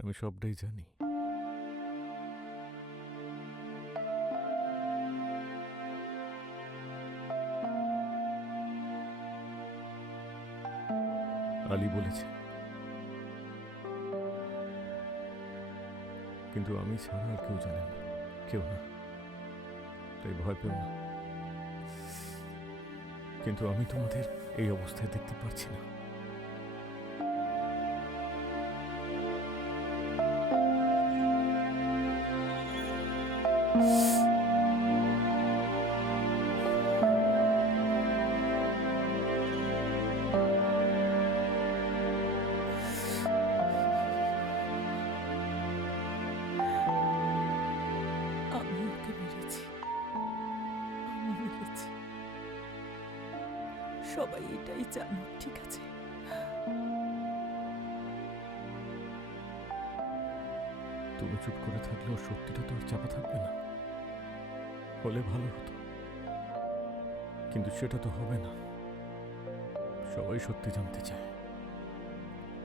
আমি সবটাই জানি। আলী বলেছে, কিন্তু আমি ছাড়া আর কেউ জানে না, কেউ না, তাই ভয় পেও না। কিন্তু আমি তোমাদের এই অবস্থায় দেখতে পারছি না। আমি ওকে মেরেছি, আমি মেরেছি। সবাই এটাই জানো, ঠিক আছে? তুমি চুপ করে থাকলেও সত্যিটা তো আর চাপা থাকবে না। হলে ভালো হতো, কিন্তু সেটা তো হবে না। সবাই সত্যি জানতে চায়,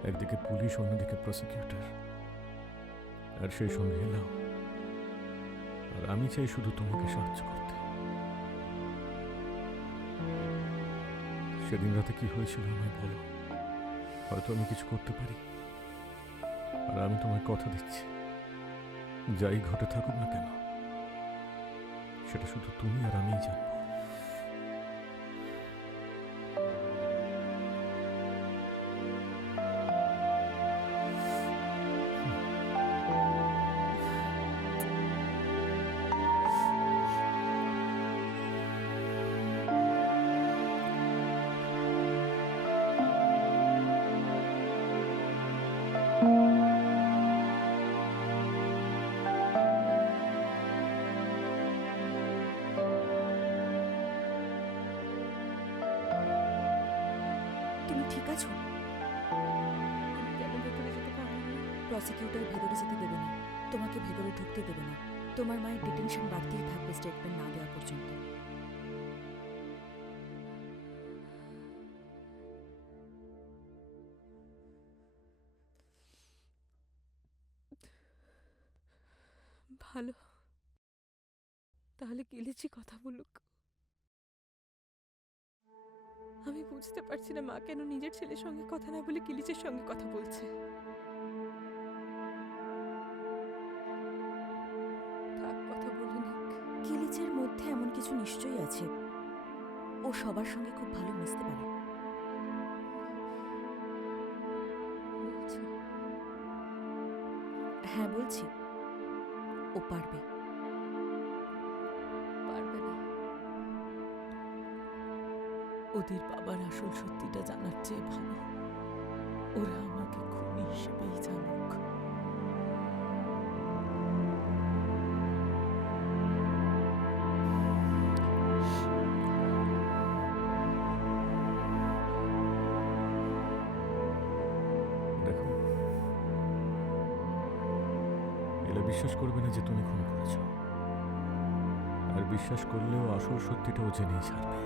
একদিকে পুলিশ, অন্যদিকে প্রসিকিউটর, আর সেই সঙ্গে এলাম। আর আমি চাই শুধু তোমাকে সাহায্য করতে। সেদিন রাতে কি হয়েছিল আমায় বলো, হয়তো আমি কিছু করতে পারি। আর আমি তোমায় কথা দিচ্ছি, যাই ঘটে থাকুক না কেন, সেটা শুধু তুমি আর আমিই জানবো। তুমি ঠিক আছো? কেন ভেতরে যেতে পারলাম না? প্রসিকিউটর ভেতরে যেতে দেবে না, তোমাকে ভেতরে ঢুকতে দেবে না। তোমার মায়ের ডিটেনশন বাড়তেই থাকবে স্টেটমেন্ট না দেওয়া পর্যন্ত। ভালো, তাহলে কিলিচি কথা বলুক। আমি বুঝতে পারছি না মা কেন নিজের ছেলের সঙ্গে কথা না বলে কিলিচের সঙ্গে কথা বলছে। থাক, কথা বলে নিক। কিলিচের মধ্যে এমন কিছু নিশ্চয়ই আছে, ও সবার সঙ্গে খুব ভালো মিশতে পারে। বলছি, হ্যাঁ বলছি, ও পারবে। পারবে না। ওদের বাবার আসল সত্যিটা জানার চেয়ে ভালো ওরা আমাকে খুনি হিসেবেই জানুক। দেখো, এলা বিশ্বাস করবে না যে তুমি খুন করেছ, আর বিশ্বাস করলেও আসল সত্যিটাও জেনেই ছাড়বে।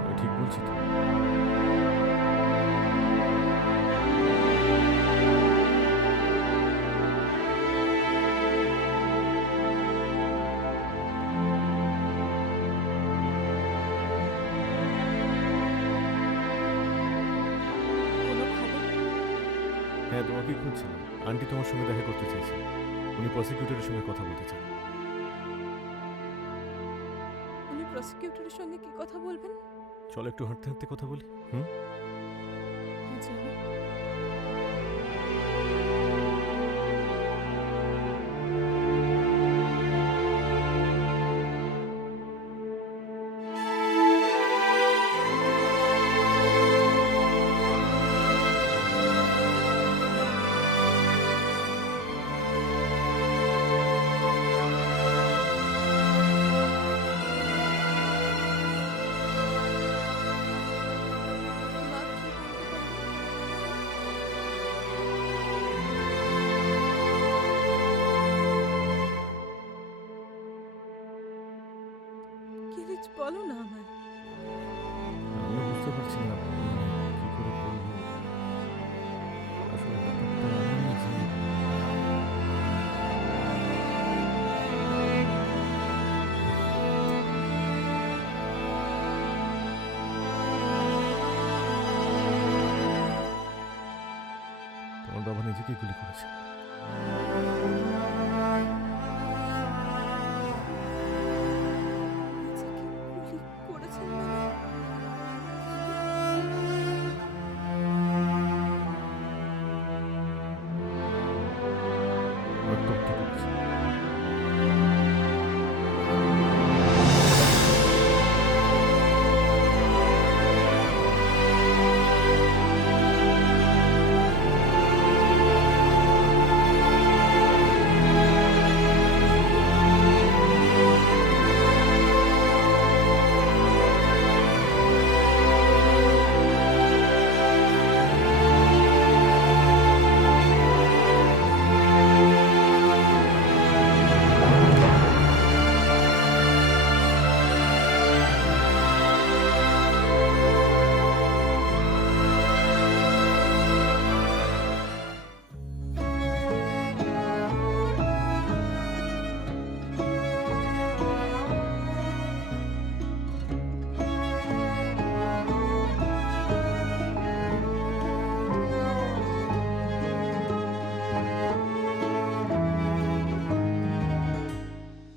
আমি ঠিক বলছি তো? কোনো খবর? হ্যাঁ, তোমাকেই খুঁজছিলাম। আন্টি তোমার সঙ্গে দেখা করতে চাইছে। উনি প্রসিকিউটরের সঙ্গে কথা বলতে চান। উনি প্রসিকিউটরের সঙ্গে কি কথা বলবেন? চলো একটু হাঁটতে হাঁটতে কথা বলি। হুম? হ্যাঁ, চলো। মা কি বলতে পারবে? বলো না আমায়। আমি বুঝতে পারছি না কি করে বলবো। আসলে ব্যাপারটা এমনই যে তোমার বাবা নিজেকে গুলি করেছে।